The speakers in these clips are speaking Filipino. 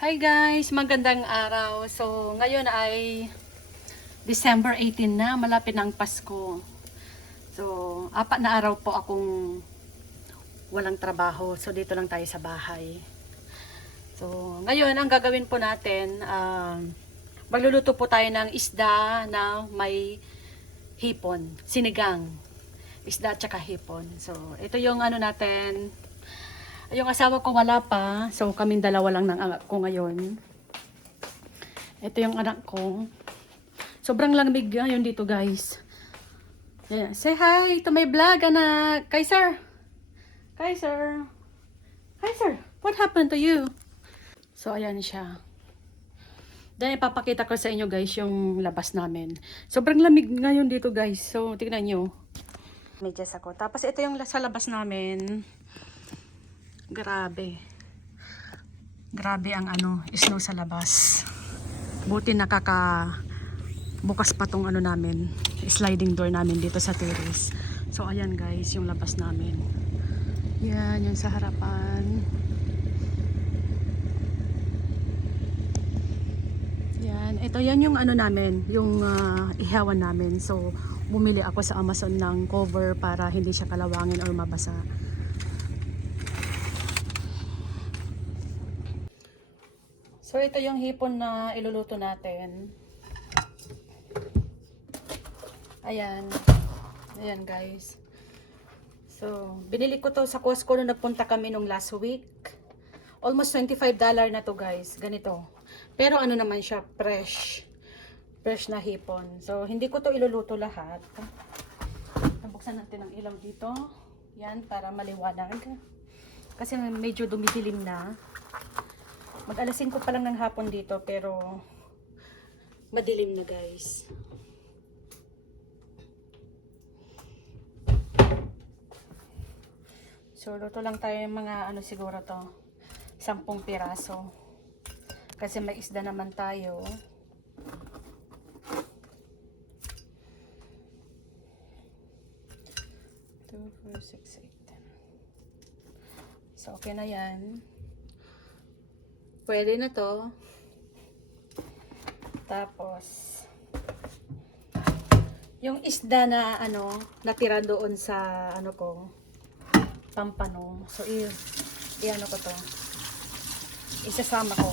Hi guys, magandang araw. So, ngayon ay December 18 na, malapit ng Pasko. So, 4 na araw po akong walang trabaho. So, dito lang tayo sa bahay. So, ngayon ang gagawin po natin, magluluto po tayo ng isda na may hipon, sinigang. Isda at saka hipon. So, ito yung ano natin. Yung asawa ko wala pa. So, kaming dalawa lang ng anak ko ngayon. Ito yung anak ko. Sobrang lamig ngayon dito, guys. Yeah. Say hi to my vlog, anak. Kaiser. Kaiser. Kaiser, what happened to you? So, ayan siya. Then, ipapakita ko sa inyo, guys, yung labas namin. Sobrang lamig ngayon dito, guys. So, tignan nyo. Medyas ako. Tapos, ito yung sa labas namin. Grabe. Grabe ang snow sa labas. Buti bukas pa tong namin, sliding door namin dito sa terrace. So ayan guys, yung labas namin. Yan, yung sa harapan. Yan, ito yan yung namin, yung ihawan namin. So bumili ako sa Amazon ng cover para hindi siya kalawangin or mabasa. So ito yung hipon na iluluto natin. Ayan. Ayan guys. So, binili ko to sa Costco nung nagpunta kami nung last week. Almost $25 na to guys. Ganito. Pero ano naman siya, fresh. Fresh na hipon. So, hindi ko to iluluto lahat. Nabuksan natin ang ilaw dito. Yan, para maliwanag. Kasi medyo dumidilim na. Mag-alasin ko pa lang ng hapon dito, pero madilim na guys. So, luto lang tayo ng mga siguro to, 10 piraso. Kasi may isda naman tayo. Two, four, six, eight, 10. So, okay na yan. Pwede na to. Tapos, yung isda na natira doon sa ko, pampano. So, i-ano ko to. Isasama ko.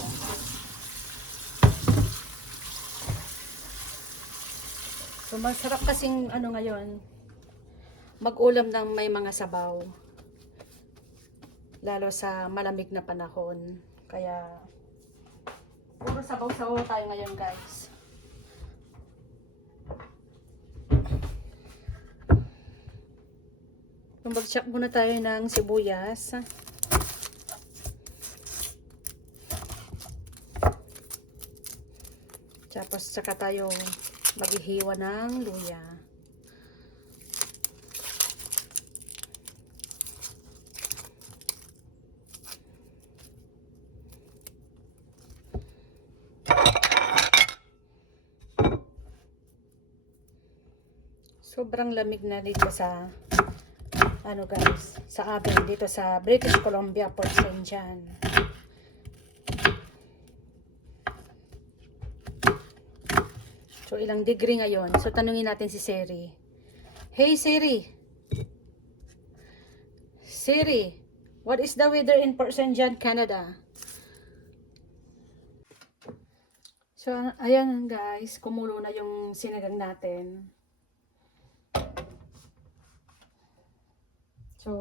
So, masarap kasing ngayon, mag-ulam ng may mga sabaw. Lalo sa malamig na panahon. Kaya, puro sabaw-sabaw tayo ngayon, guys. Mag-chop muna tayo ng sibuyas. Tapos saka tayo maghihiwa ng luya. Sobrang lamig na dito sa guys, sa amin dito sa British Columbia, Port St. John. So ilang degree ngayon? So tanungin natin si Siri. Hey Siri. Siri, what is the weather in Port St. John, Canada? So ayan guys, kumulo na yung sinigang natin. So,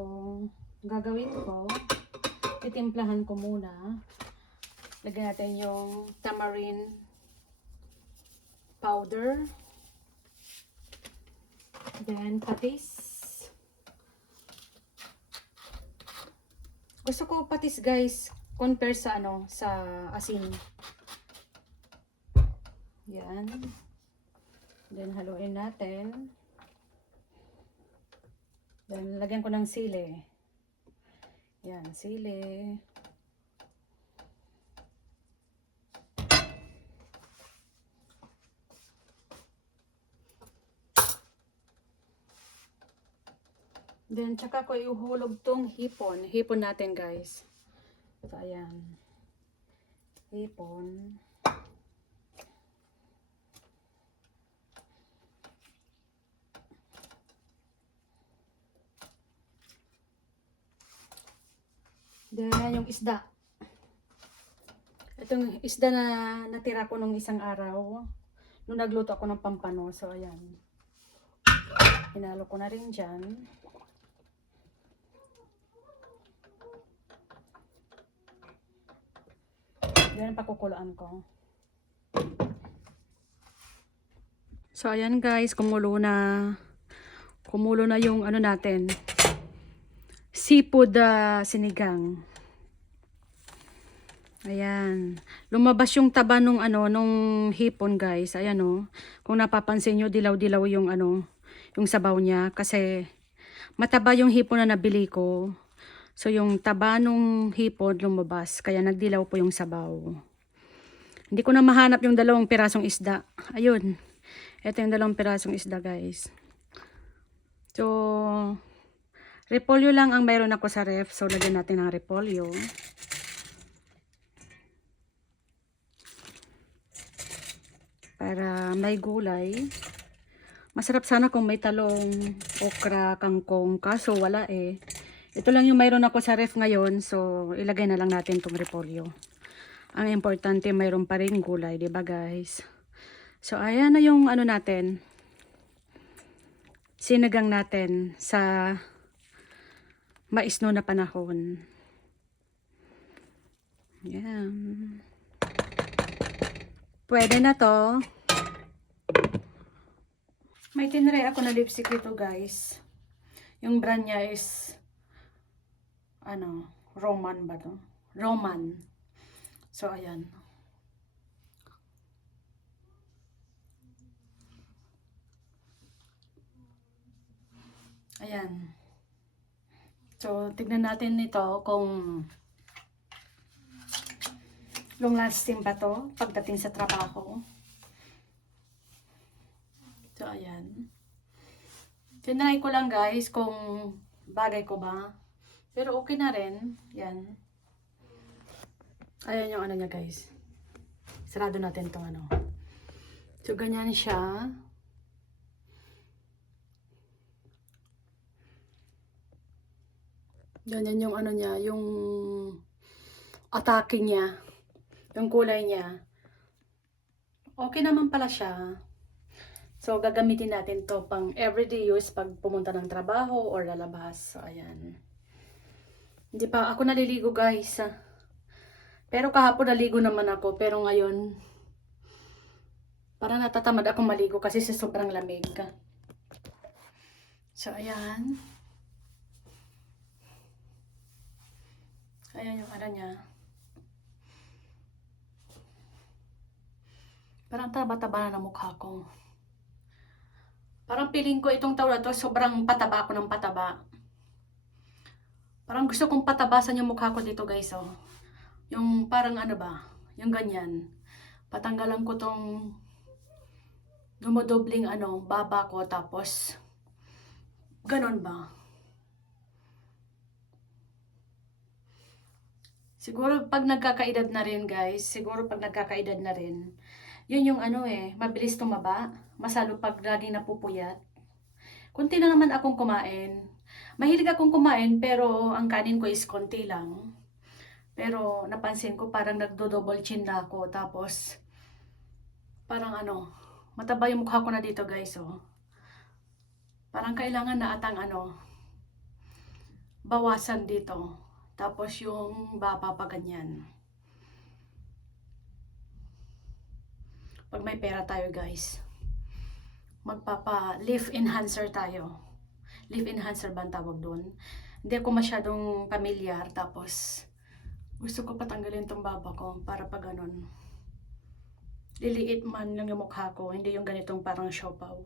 gagawin ko, titimplahan ko muna. Lagyan natin yung tamarind powder. Then, patis. Gusto ko patis guys, compare sa sa asin. Yan. Then, haluin natin. Then, lagyan ko ng sili. Yan, sili. Then, tsaka ko ihulog tong hipon. Hipon natin, guys. So, ayan. hipon. Then, yung isda. Itong isda na natira ko nung isang araw. Nung nagluto ako ng pampano. So, ayan. Hinalo ko na rin dyan. Then, pakukulaan ko. So, ayan guys. Kumulo na. Kumulo na yung ano natin. Seafood sinigang. Ayan. Lumabas yung taba nung ano, nung hipon guys. Ayan oh. Kung napapansin nyo, dilaw-dilaw yung ano, yung sabaw niya. Kasi mataba yung hipon na nabili ko. So yung taba nung hipon lumabas. Kaya nagdilaw po yung sabaw. Hindi ko na mahanap yung 2 pirasong isda. Ayun. Ito yung 2 pirasong isda guys. So, repolyo lang ang mayroon ako sa ref. So, lagyan natin ng repolyo. Para may gulay. Masarap sana kung may talong, okra, kangkong. Kaso wala eh. Ito lang yung mayroon ako sa ref ngayon. So, ilagay na lang natin tong repolyo. Ang importante, mayroon pa rin gulay. Diba guys? So, ayan na yung ano natin. Sinigang natin sa maisno na panahon. Ayan. Pwede na to. May tinry ako na lipstick dito guys. Yung brand niya is ano, Roman ba to? Roman. So ayan. Ayan. So tignan natin ito kung long lasting ba to pagdating sa trabaho. So, ayan. Tinry ko lang guys kung bagay ko ba. Pero okay na rin. Yan. Ayan yung ano niya guys. Sarado natin tong ano. So, ganyan siya. Ganyan yung ano niya. Yung atake niya. Yung kulay niya. Okay naman pala siya. So, gagamitin natin to pang everyday use pag pumunta ng trabaho or lalabas. So, ayan. Hindi pa ako naliligo guys. Pero kahapon naligo naman ako. Pero ngayon, parang natatamad ako maligo kasi sa sobrang lamig. So, ayan. Ayan yung ano niya. Parang taba-taba na ng mukha ko. Parang feeling ko itong taon na to, sobrang pataba ako ng pataba. Parang gusto kong patabasan yung mukha ko dito guys, oh. Yung parang ano ba, yung ganyan. Patanggalan ko tong dumodobling ano, baba ko, tapos ganon ba. Siguro pag nagkakaedad na rin guys, yun yung ano eh, mabilis tumaba. Masalo pag laging napupuyat. Kunti na naman akong kumain. Mahilig akong kumain pero ang kanin ko is konti lang. Pero napansin ko parang nagdo-double chin na ako. Tapos parang ano, mataba yung mukha ko na dito guys oh. Parang kailangan na atang ano, bawasan dito. Tapos yung baba pa ganyan. Pag may pera tayo guys, magpapa leaf enhancer tayo. Leaf enhancer ba ang tawag doon? Hindi ako masyadong pamilyar. Tapos gusto ko patanggalin tong baba ko para pag ganun liliit man lang yung mukha ko, hindi yung ganitong parang siopaw.